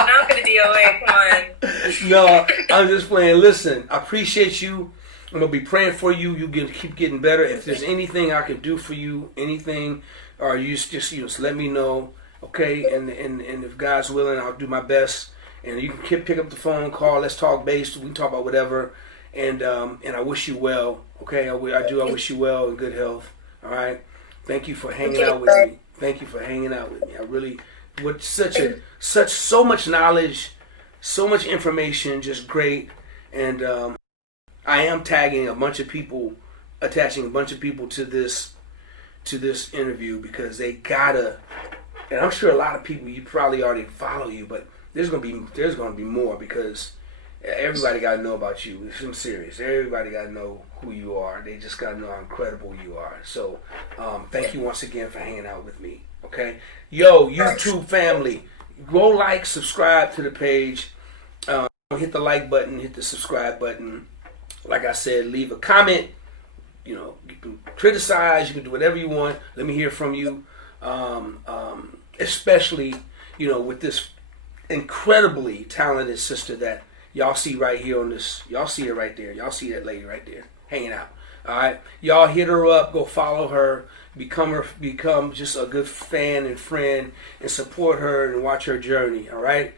not for the DOA. Come on. No, I'm just playing. Listen, I appreciate you. I'm gonna be praying for you. You keep getting better. If there's anything I can do for you, anything, or you just let me know, okay? And if God's willing, I'll do my best. And you can pick up the phone, call. Let's talk base. We can talk about whatever. And I wish you well, okay? I wish you well and good health. All right. Thank you for hanging out with me. Thank you for hanging out with me. I really, with so much knowledge, so much information, just great. And I am tagging a bunch of people, attaching a bunch of people to this interview, because they gotta. And I'm sure a lot of people, you probably already follow you, but there's gonna be more, because everybody gotta know about you. I'm serious. Everybody gotta know who you are. They just gotta know how incredible you are. So thank you once again for hanging out with me. Okay, yo, YouTube family, go like, subscribe to the page. Hit the like button, hit the subscribe button. Like I said, leave a comment. You can criticize. You can do whatever you want. Let me hear from you. Especially, with this incredibly talented sister that y'all see right here on this. Y'all see her right there. Y'all see that lady right there hanging out. All right, y'all hit her up. Go follow her. Become just a good fan and friend, and support her and watch her journey. All right,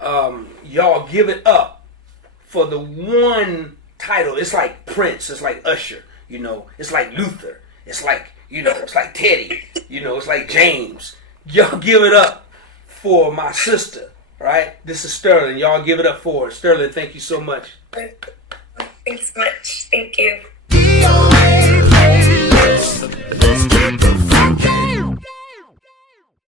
y'all give it up for the one title. It's like Prince. It's like Usher. It's like Luther. It's like it's like Teddy. It's like James. Y'all give it up for my sister. Right? This is Sterlyn. Y'all give it up for her. Sterlyn, thank you so much. Thanks so much. Thank you.